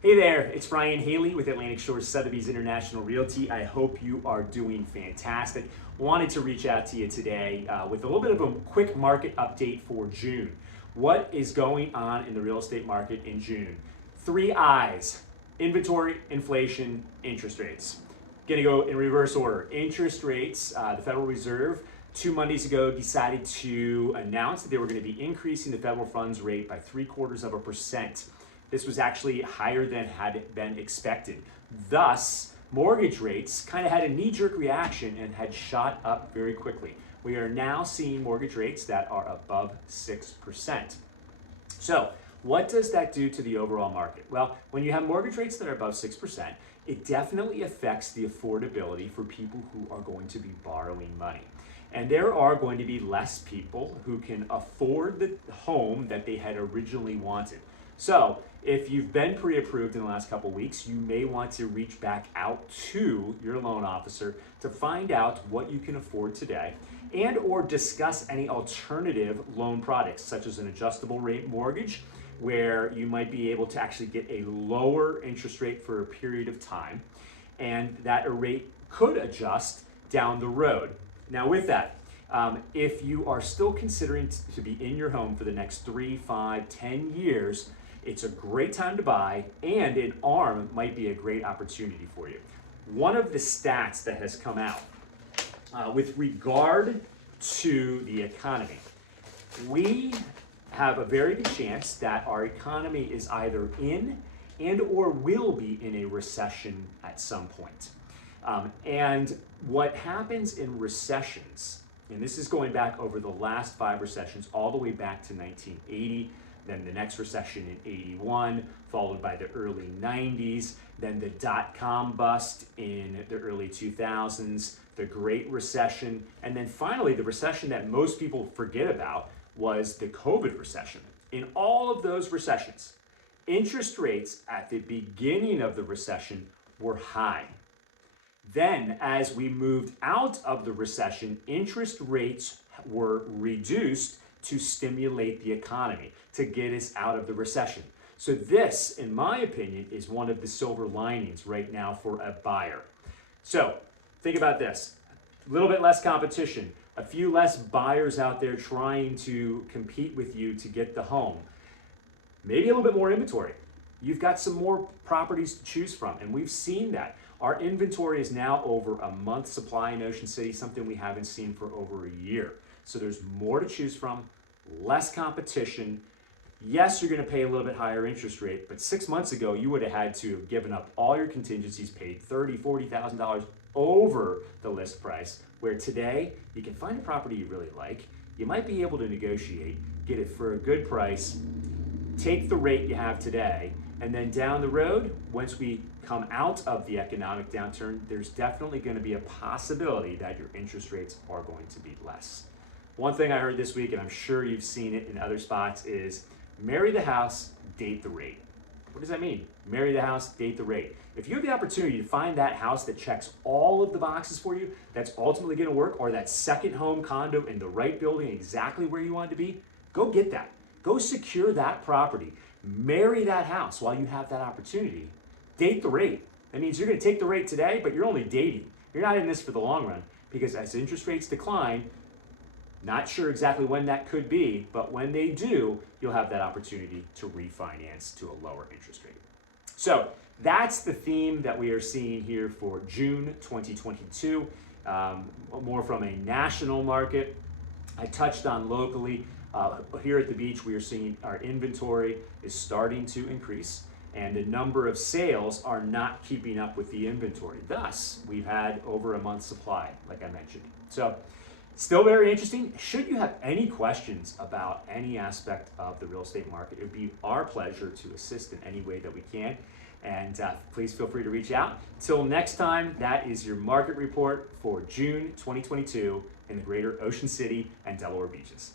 Hey there, it's Ryan Haley with Atlantic Shores Sotheby's International Realty. I hope you are doing fantastic. Wanted to reach out to you today with a little bit of a quick market update for June. What is going on in the real estate market in June? Three I's: inventory, inflation, interest rates. Gonna go in reverse order. Interest rates, the Federal Reserve 2 Mondays ago decided to announce that they were going to be increasing the federal funds rate by 0.75%. This was actually higher than had been expected. Thus, mortgage rates kind of had a knee-jerk reaction and had shot up very quickly. We are now seeing mortgage rates that are above 6%. So, what does that do to the overall market? Well, when you have mortgage rates that are above 6%, it definitely affects the affordability for people who are going to be borrowing money. And there are going to be less people who can afford the home that they had originally wanted. So, if you've been pre-approved in the last couple weeks, you may want to reach back out to your loan officer to find out what you can afford today and or discuss any alternative loan products such as an adjustable rate mortgage where you might be able to actually get a lower interest rate for a period of time, and that rate could adjust down the road. Now with that, if you are still considering to be in your home for the next 3, 5, 10 years, it's a great time to buy, and an ARM might be a great opportunity for you. One of the stats that has come out with regard to the economy, we have a very good chance that our economy is either in and or will be in a recession at some point. And what happens in recessions, and this is going back over the last 5 recessions, all the way back to 1980, then the next recession in 81, followed by the early 90s, then the dot-com bust in the early 2000s, the Great Recession, and then finally the recession that most people forget about was the COVID recession. In all of those recessions, interest rates at the beginning of the recession were high. Then, as we moved out of the recession, interest rates were reduced to stimulate the economy, to get us out of the recession. So this, in my opinion, is one of the silver linings right now for a buyer. So think about this. A little bit less competition, a few less buyers out there trying to compete with you to get the home. Maybe a little bit more inventory. You've got some more properties to choose from, and we've seen that. Our inventory is now over a month's supply in Ocean City, something we haven't seen for over a year. So there's more to choose from, less competition. Yes, you're going to pay a little bit higher interest rate, but 6 months ago, you would have had to have given up all your contingencies, paid $30,000, $40,000 over the list price, where today you can find a property you really like. You might be able to negotiate, get it for a good price, take the rate you have today, and then down the road, once we come out of the economic downturn, there's definitely going to be a possibility that your interest rates are going to be less. One thing I heard this week, and I'm sure you've seen it in other spots, is marry the house, date the rate. What does that mean? Marry the house, date the rate. If you have the opportunity to find that house that checks all of the boxes for you, that's ultimately going to work, or that second home condo in the right building exactly where you want it to be, go get that. Go secure that property. Marry that house while you have that opportunity. Date the rate. That means you're going to take the rate today, but you're only dating. You're not in this for the long run, because as interest rates decline, not sure exactly when that could be, but when they do, you'll have that opportunity to refinance to a lower interest rate. So that's the theme that we are seeing here for June 2022, more from a national market. I touched on locally. Here at the beach, we are seeing our inventory is starting to increase, and the number of sales are not keeping up with the inventory. Thus, we've had over a month's supply, like I mentioned. So, still very interesting. Should you have any questions about any aspect of the real estate market, it would be our pleasure to assist in any way that we can. And please feel free to reach out. Till next time, that is your market report for June 2022 in the greater Ocean City and Delaware beaches.